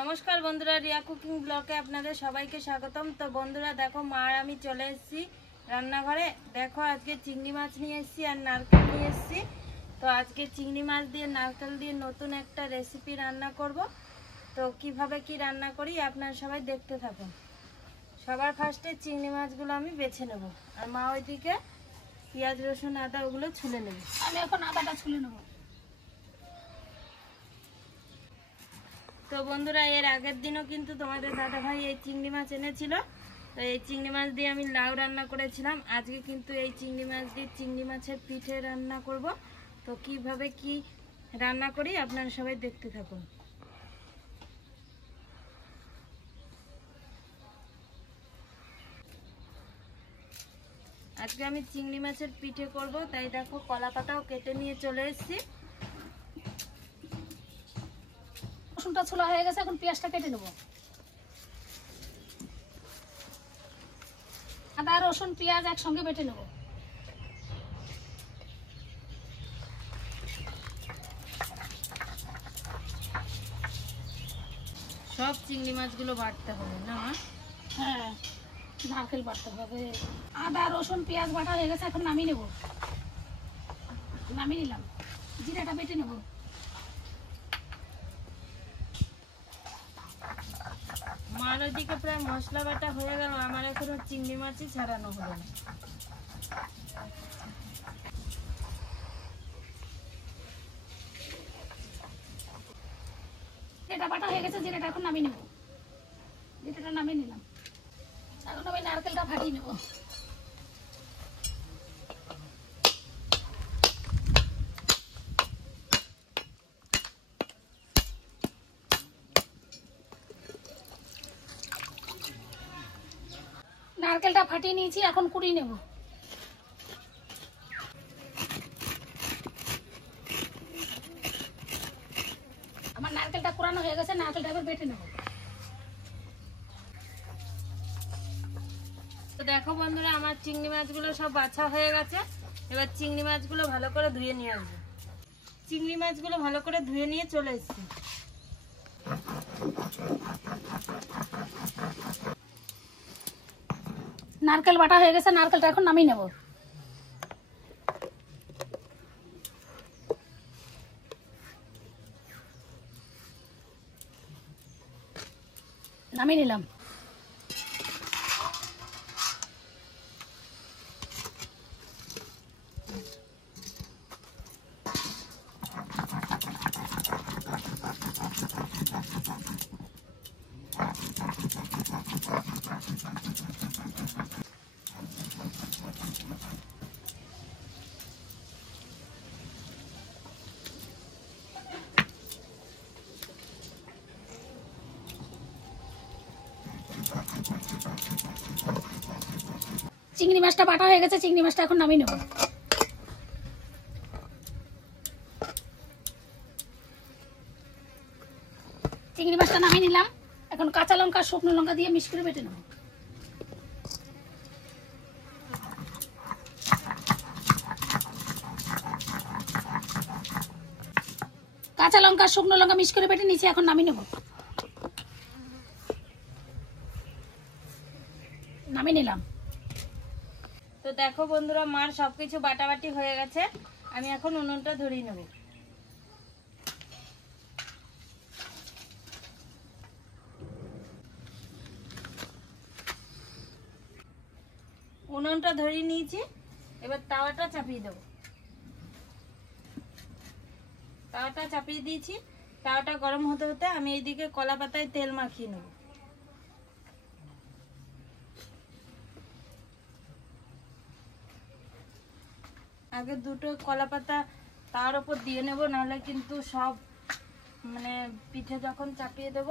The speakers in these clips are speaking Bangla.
নমস্কার বন্ধুরা, রিয়া কুকিং ব্লগে আপনাদের সবাইকে স্বাগতম। তো বন্ধুরা দেখো, মা আর আমি চলে এসেছি রান্নাঘরে। দেখো আজকে চিংড়ি মাছ নিয়ে এসেছি আর নারকেল নিয়ে এসেছি। তো আজকে চিংড়ি মাছ দিয়ে নারকেল দিয়ে নতুন একটা রেসিপি রান্না করব। তো কিভাবে কি রান্না করি আপনারা সবাই দেখতে থাকুন। সবার ফার্স্টে চিংড়ি মাছগুলো আমি বেছে নেব, আর মা ওইদিকে পেঁয়াজ রসুন আদা ওগুলো ছুলে নেব। আমি এখন আদাটা ছুলে নেব। তো বন্ধুরা, এর আগের দিনও কিন্তু তোমাদের দাদা ভাই এই চিংড়ি মাছ এনেছিল। তো এই চিংড়ি মাছ দিয়ে আমি লাউ রান্না করেছিলাম। আজকে কিন্তু এই চিংড়ি মাছ দিয়ে চিংড়ি মাছের পিঠে রান্না করব। তো কিভাবে কি রান্না করি আপনারা সবাই দেখতে থাকুন। আজকে আমি চিংড়ি মাছের পিঠে করব, তাই দেখো কলা পাতাও কেটে নিয়ে চলে এসেছি। রসুনটা ছোলা হয়ে গেছে, এখন পেঁয়াজটা কেটে নেব। আদা রসুন পেঁয়াজ একসঙ্গে বেটে নেব। সব চিংড়ি মাছগুলো বাটতে হবে না? হ্যাঁ, নারকেল বাটতে হবে। আদা রসুন পেঁয়াজ বাটা হয়ে গেছে, এখন নামিয়ে নেব। নামিয়ে নিলাম, জিরাটা বেটে নেব। মার ওইদিকে প্রায় মশলা বাটা হয়ে গেল, আমার এখনো চিংড়ি মাছই ছাড়ানো হলো না। জিরাটা বাটা হয়ে গেছে, জিরাটা এখন নামিয়ে নেব। জিরাটা নামিয়ে নিলাম, এখন আমি নারকেলটা ফাটিয়ে নেব। নারকেলটা ফাটিয়ে নিয়েছি, এখন কুড়িয়ে নেব। আমার নারকেলটা কুড়ানো হয়ে গেছে, নারকেলটা এবার বেটে নেব। তো দেখো বন্ধুরা, আমার চিংড়ি মাছগুলো সব বাছা হয়ে গেছে। এবার চিংড়ি মাছগুলো ভালো করে ধুয়ে নিয়ে আসবো। চিংড়ি মাছগুলো ভালো করে ধুয়ে নিয়ে চলে এসেছি। নারকেল বাটা হয়ে গেছে, নারকেলটা এখন নামিয়ে নেব। নামিয়ে নিলাম। চিংড়ি মাছটা বাটা হয়ে গেছে, চিংড়ি মাছটা এখন নামিয়ে নেব। চিংড়ি মাছটা নামিয়ে নিলাম, এখন কাঁচা লঙ্কা শুকনো লঙ্কা দিয়ে মিক্স করে বেটে নেব। কাঁচা লঙ্কা শুকনো লঙ্কা মিক্স করে বেটে নিয়েছি, এখন নামিয়ে নেব। নামিয়ে নিলাম। তো দেখো বন্ধুরা, মার সবকিছু বাটাবাটি হয়ে গেছে। আমি এখন উনুনটা ধরিয়ে নেব। উনুনটা ধরিয়ে নিয়েছি, এবার তাওয়াটা চাপিয়ে দেবো। তাওয়াটা চাপিয়ে দিয়েছি। তাওয়াটা গরম হতে হতে আমি এইদিকে কলা পাতায় তেল মাখিয়ে নেব। আগে দুটো কলা পাতা তার উপর দিয়ে নেব, নাহলে কিন্তু সব পিঠে যখন চাপিয়ে দেব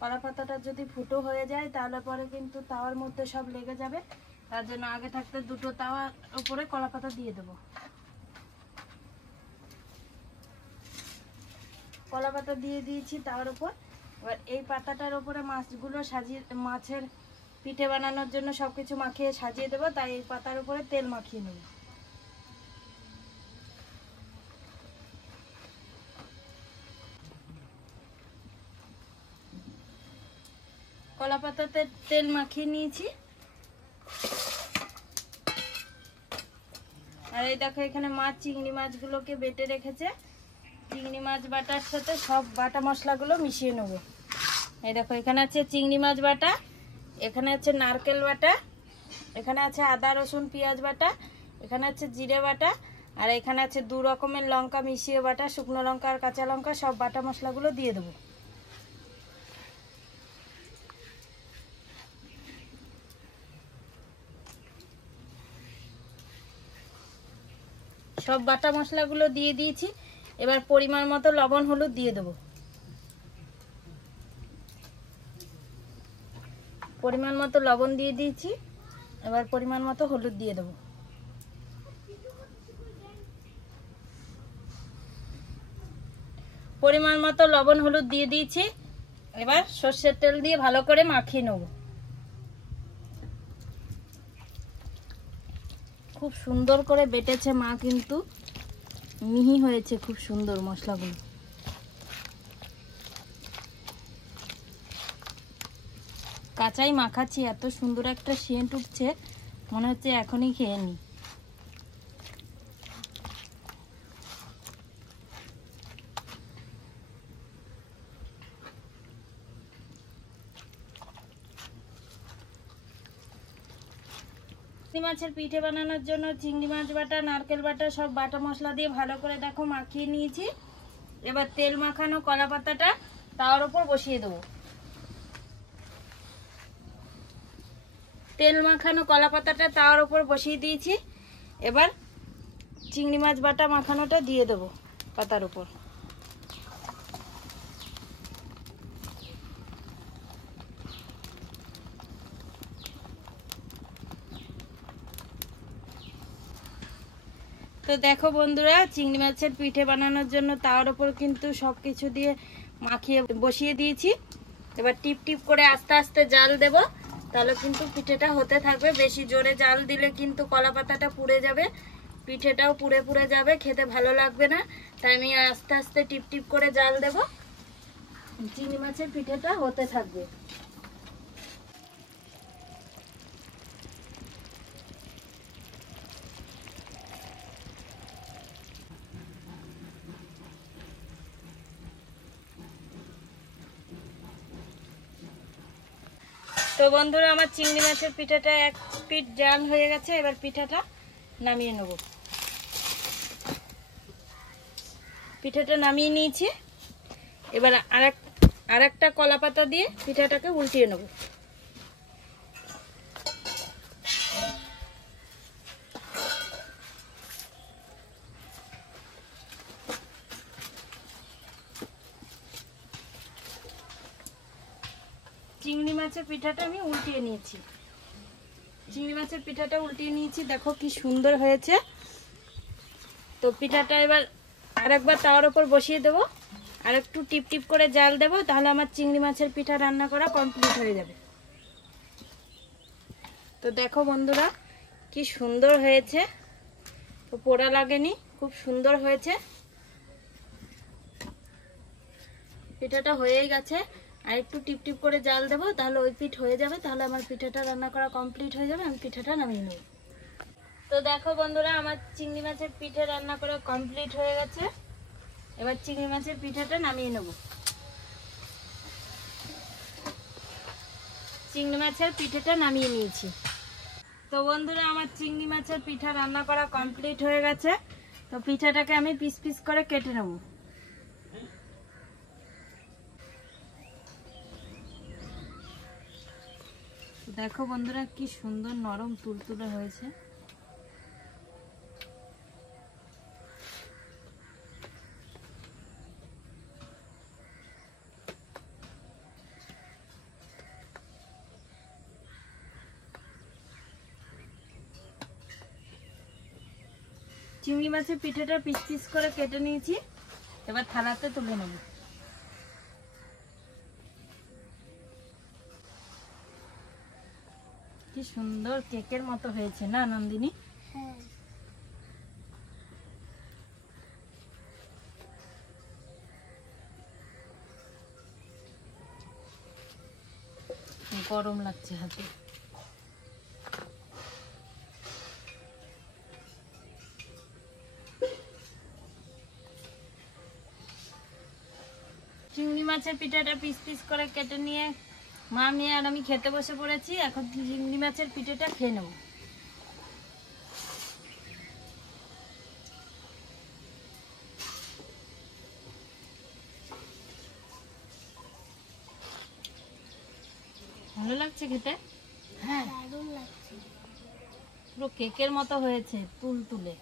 কলা পাতাটা যদি ফুটো হয়ে যায় তাহলে পরে কিন্তু তাওয়ার মধ্যে সব লেগে যাবে। তার জন্য আগে থাকতে দুটো তাওয়ার উপরে কলা পাতা দিয়ে দেব। কলা পাতা দিয়ে দিয়েছি তাওয়ার উপর। এবার এই পাতাটার উপরে মাছগুলো সাজিয়ে, মাছের পিঠে বানানোর জন্য সবকিছু মাখিয়ে সাজিয়ে দেবো, তাই এই পাতার উপরে তেল মাখিয়ে নেব। কলা পাতাতে তেল মাখিয়ে নিয়েছি। আর এই দেখো এখানে মাছ, চিংড়ি মাছগুলোকে বেটে রেখেছে। চিংড়ি মাছ বাটার সাথে সব বাটা মশলাগুলো মিশিয়ে নেব। এই দেখো এখানে আছে চিংড়ি মাছ বাটা, এখানে আছে নারকেল বাটা, এখানে আছে আদা রসুন পেঁয়াজ বাটা, এখানে আছে জিরে বাটা, আর এখানে আছে 2 রকমের লঙ্কা মিশিয়ে বাটা, শুকনো লঙ্কা আর কাঁচা লঙ্কা, সব বাটা মশলাগুলো দিয়ে দেবো। সব বাটা মশলাগুলো দিয়ে দিয়েছি। এবার পরিমাণ মতো লবণ হলুদ দিয়ে দেবো। পরিমাণ মতো লবণ দিয়ে দিয়েছি, এবার পরিমাণ মতো হলুদ দিয়ে দেবো। পরিমাণ মতো লবণ হলুদ দিয়ে দিয়েছি। এবার সর্ষের তেল দিয়ে ভালো করে মাখিয়ে নেব। খুব সুন্দর করে বেটেছে মা, কিন্তু মিহি হয়েছে খুব সুন্দর মশলাগুলো। কাঁচাই মাখাচ্ছি, এত সুন্দর একটা সেন্ট উঠছে, মনে হচ্ছে এখনই খেয়ে নিই। চিংড়ি মাছের পিঠে বানানোর জন্য চিংড়ি মাছ বাটা, নারকেল বাটা সব বাটা মশলা দিয়ে ভালো করে দেখো মাখিয়ে নিয়েছি। এবার তেল মাখানো কলা পাতাটা তার উপর বসিয়ে দেবো। তেল মাখানো কলা পাতাটা তার উপর বসিয়ে দিয়েছি। এবার চিংড়ি মাছ বাটা মাখানোটা দিয়ে দেবো পাতার উপর। তো দেখো বন্ধুরা, চিংড়ি মাছের পিঠে বানানোর জন্য তার উপর কিন্তু সব কিছু দিয়ে মাখিয়ে বসিয়ে দিয়েছি। এবার টিপ টিপ করে আস্তে আস্তে জাল দেব, তাহলে কিন্তু পিঠেটা হতে থাকবে। বেশি জোরে জাল দিলে কিন্তু কলা পাতাটা পুড়ে যাবে, পিঠেটাও পুড়ে পুড়ে যাবে, খেতে ভালো লাগবে না। তাই আমি আস্তে আস্তে টিপ টিপ করে জাল দেব, চিংড়ি মাছের পিঠেটা হতে থাকবে। তো বন্ধুরা, আমার চিংড়ি মাছের পিঠাটা এক পিঠ জাল হয়ে গেছে। এবার পিঠাটা নামিয়ে নেব। পিঠাটা নামিয়ে নিয়েছি। এবার আরেকটা কলা পাতা দিয়ে পিঠাটাকে উল্টিয়ে নেব। চিংড়ি মাছের পিঠাটা আমি উল্টিয়ে নিয়েছি। চিংড়ি মাছের পিঠাটা উল্টিয়ে নিয়েছি, দেখো কি সুন্দর হয়েছে। তো পিঠাটা এবার আরেকবার তাওয়ার উপর বসিয়ে দেবো, আর একটু টিপ টিপ করে জাল দেবো, তাহলে আমার চিংড়ি মাছের পিঠা রান্না করা কমপ্লিট হয়ে যাবে। তো দেখো বন্ধুরা, কি সুন্দর হয়েছে, তো পোড়া লাগেনি, খুব সুন্দর হয়েছে। পিঠাটা হয়েই গেছে, আর একটু টিপ টিপ করে জাল দেবো, তাহলে ওই পিঠ হয়ে যাবে, তাহলে আমার পিঠাটা রান্না করা কমপ্লিট হয়ে যাবে। আমি পিঠাটা নামিয়ে নেব। তো দেখো বন্ধুরা, আমার চিংড়ি মাছের পিঠে রান্না করা কমপ্লিট হয়ে গেছে। এবার চিংড়ি মাছের পিঠাটা নামিয়ে নেব। চিংড়ি মাছের পিঠাটা নামিয়ে নিয়েছি। তো বন্ধুরা, আমার চিংড়ি মাছের পিঠা রান্না করা কমপ্লিট হয়ে গেছে। তো পিঠাটাকে আমি পিস পিস করে কেটে নেব। দেখো বন্ধুরা, কি সুন্দর নরম তুলতুলে হয়েছে। চিংড়ি মাছের পিঠাটা পিস পিস করে কেটে নিয়েছি। এবার থালাতে তুলে নেব। কি সুন্দর কেকের মতো হয়েছে না নন্দিনী? গরম লাগছে হাতে। চিংড়ি মাছের পিঠাটা পিস পিস করে কেটে নিয়ে মা মেয়ে আর আমি খেতে বসে পড়েছি। এখন চিংড়ি মাছের পিঠাটা খেয়ে নেব। ভালো লাগছে খেতে? হ্যাঁ, দারুণ লাগছে। পুরো কেকের মতো হয়েছে, তুলতুলে।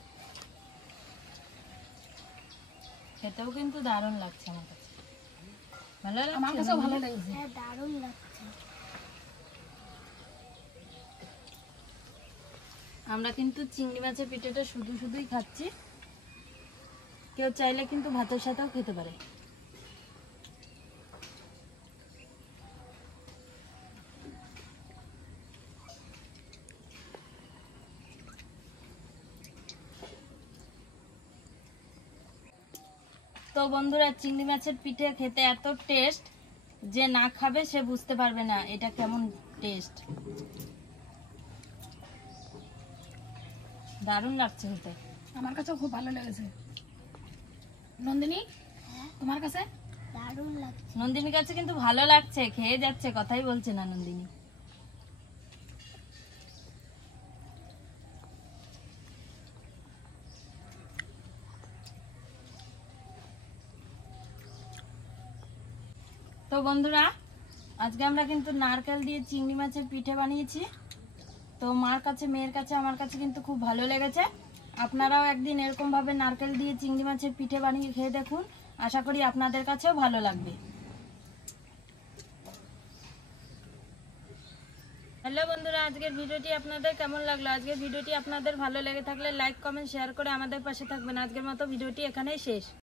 খেতেও কিন্তু দারুণ লাগছে আমার কাছে। ভালো আমার লাগছে? কাছেও ভালো লেগেছে। হ্যাঁ, দারুণ লাগছে। আমরা কিন্তু চিংড়ি মাছের পিঠাটা শুধু শুধুই খাচ্ছি, কেউ চাইলে কিন্তু ভাতের সাথেও খেতে পারে। তো বন্ধুরা, চিংড়ি মাছের পিঠে খেতে এত টেস্ট যে না খাবে সে বুঝতে পারবে না এটা কেমন টেস্ট। দারুণ লাগছে খেতে। আমার কাছেও খুব ভালো লেগেছে। নন্দিনী, তোমার কাছে? দারুণ লাগছে। নন্দিনীর কাছে কিন্তু ভালো লাগছে, খেয়ে যাচ্ছে, কথাই বলছে না নন্দিনী। তো বন্ধুরা, আজকে আমরা কিন্তু নারকেল দিয়ে চিংড়ি মাছের পিঠে বানিয়েছি। তো মার কাছে, মেয়ের কাছে, আমার কাছে কিন্তু খুব ভালো লেগেছে। আপনারাও একদিন এরকম ভাবে নারকেল দিয়ে চিংড়ি মাছের পিঠে বানিয়ে খেয়ে দেখুন, আশা করি আপনাদের কাছেও ভালো লাগবে। হ্যালো বন্ধুরা, আজকের ভিডিওটি আপনাদের কেমন লাগলো? আজকের ভিডিওটি আপনাদের ভালো লেগে থাকলে লাইক, কমেন্ট, শেয়ার করে আমাদের পাশে থাকবেন। আজকের মতো ভিডিওটি এখানেই শেষ।